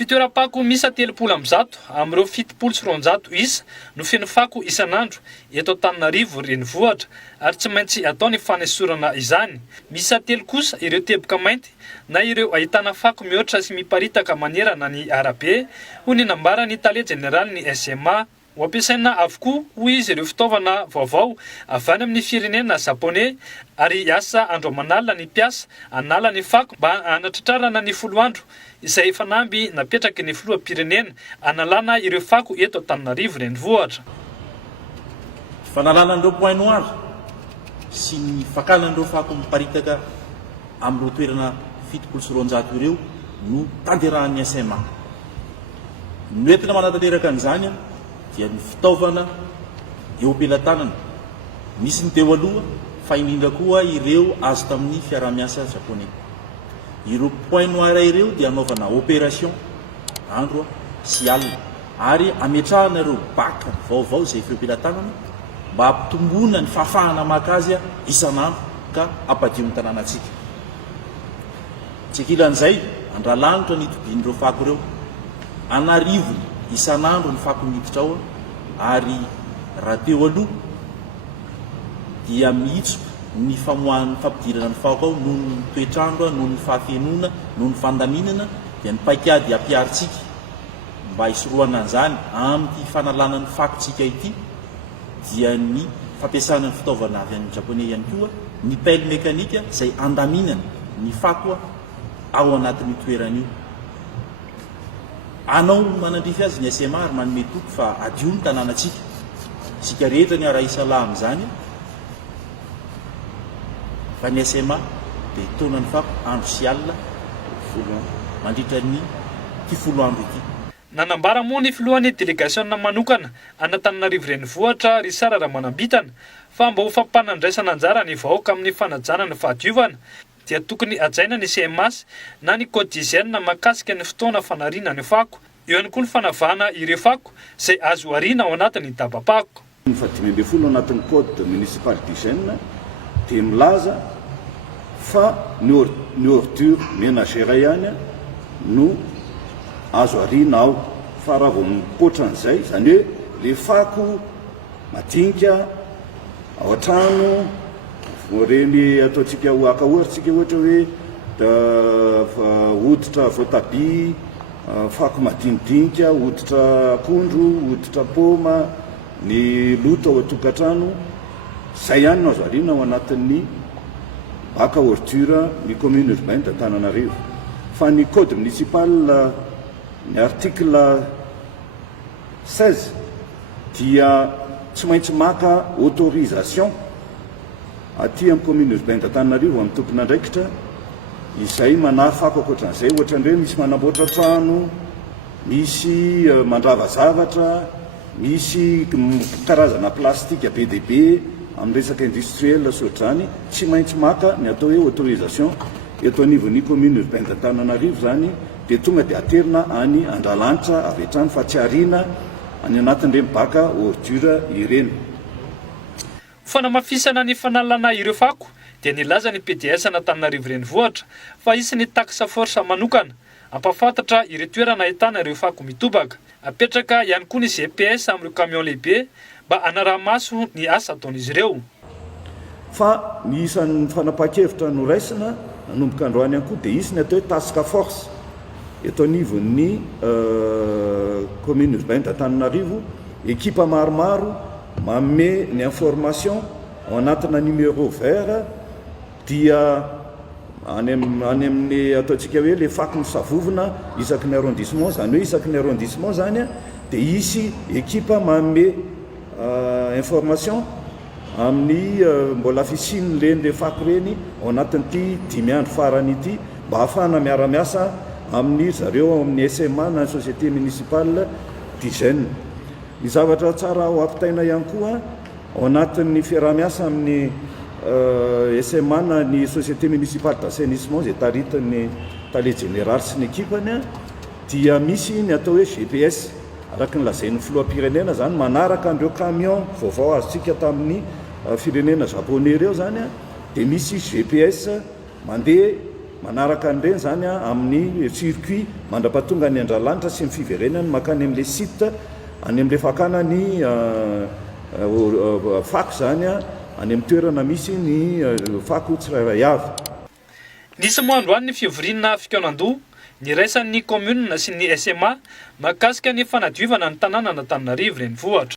Fitoeram-pako misa 300 amin'ireo 700 isa no feno fako isan'andro eto Antananarivo renivohitra ary tsy maintsy atao ny fanesorana izany. Misa 3 kosa ireo teboka mainty na ireo ahitana fako mihoatra sy miparitaka manerana ny arabe ho ny nambarany Tale General ny SMA. Ho ampiasaina avokoa hoy izy ireo fitaovana vaovao avy any amin'ny firenena Japonais ary asa andro manalina ny piasa anala ny fako mba anatratrarana ny folo andro izay fanamby napetraky ny filohampirenena analana ireo fako eto Antananarivo renivohitra. Fanalanandreo point noir sy ny fakalanandreo fako miparitaka amin'ireo toerana 700 ireo no tanderahan'ny SMA. Noentina manatanteraka an'izany dia ny fitaovana eo ampelantanana misy ny teo aloha fa indrindra koa ireo azo tamin'ny fiaramiasa japonais. Ireo point noir ireo dia anaovana opération andro sy alina ary ametrahana ireo baka vaovao izay eo ampelantanana mba hampitombona ny fahafahana maka azy isan'andro ka hampadio ny tanànatsika. Tsy ankilan'izay andralanitra ny tobian'ireo fako ireo anarivo isan'andro ny fako miditra ao ary raha teo aloha dia mitsoka ny famoahany fampidirana ny fako ao noho ny toetrandro noho ny fahafenona noho ny fandaminana dia ny paikady ampiaritsika mba hisoroana an'izany amin'ny fanalana ny fakotsika ity dia ny fampiasana ny fitaovana avy any japonais ihany koa ny pelle mécanique izay andaminana ny fako ao anatin'ny toeran'io. Anao manandrify azy ny SMA ary manome toky fa adio ny tanànatsika. Sika rehetra ny ara isalahy amin'izany fa ny SMA dia taona ny fako andro sy alina mandritra ny folo andro ity. Nanambara moa ny filohan'ny délégation manokana ana Antananarivo renivohitra Richard RAMANAMBITANA fa mba ho fampanandraisana anjara ny vahoaka amin'ny fanajana ny fahadiovana dia tokony ajaina ny CMS na ny code d'hygiène makasika ny fotoana fanariana ny fako. Eo ihany koa ny fanavahana ireo fako izay azo ariana ao anatin'ny dabapako. Ny 10 anatin'ny code municipal d'hygiène dia milaza fa ny ordure ménagère ihany no azo ariana ao fa raha vao mipoitra an'izay izany hoe le fako madinika ao an-trano reny ataontsika akaohatsika ohatra hoe hoditra voatabia fako madinidinika hoditra akondro hoditra poma ny loto ao atokantrano izay ihany no azo ariana ao anatin'ny baka ordure ny commune urbaine d'Antananarivo. Fa ny code municipal ny article 16 dia tsy maintsy maka autorisation aty amin'ny commune urbaine d'Antananarivo amin'ny tompon'andraikitra izay manahy fako ankoatran'izay ohatra hoe misy manamboatra trano, misy mandrava zavatra, misy karazana plastika be dia be amin'ny resaka industriel sy ohatr'izany tsy maintsy maka ny atao hoe autorisation eto anivon'ny commune urbaine d'Antananarivo zany dia tonga dia aterina any andralanitra avy hatrany fa tsy ariana any anatin'ireny baka ordure ireny. Fanamafisana ny fanalana ireo fako dia nilaza ny PDS Antananarivo renivohitra fa isany taxe force manokana ampafantatra ireo toerana ahitana ireo fako mitobaka. Apetraka ihany koa ny GPS amin'ireo camion lehibe mba anaraha-maso ny asa ataon'izy ireo. Fa ny isan'ny fanapahan-kevitra noraisina nanomboka androany ihany koa dia isy ny atao hoe task force eto anivon'ny commune urbaine d'Antananarivo, ekipa maromaro manome ny information ao anatina numéro vert dia any amin'ny ataontsika hoe le fako misavovona isaky ny arrondissement zany hoe isaky ny arrondissement zany dia isy ekipa manome information amin'ny mbola fisiny reny le fako reny ao anatin'ity 5 andro farany ity mba hahafahana miara-miasa amin'ny zareo amin'ny SMA na société municipale d'hygiène. Ny zavatra tsara ho ampitaina ihany koa ao anatin'ny fiarah-miasa amin'ny SMA na ny société municipale d'assainissement izay taritin'ny Tale General sy ny ekipany dia misy ny atao hoe GPS araka ny lazain'ny filohampirenena zany manaraka an'ireo camion vaovao azontsika tamin'ny firenena japonais ireo zany dia misy GPS mandeha manaraka an'ireny zany amin'ny circuit mandrapatonga ny andralanitra sy ny fiverenany makany amin'le site any amin'le fakana ny fako zany any amin'ny toerana misy ny fako tsirairay avy. Nisy moandro any ny fivorinana fikaonan-doha ny raisan'ny commune sy ny SMA mahakasika ny fanadiovana ny tanana antananarivo renivohitra.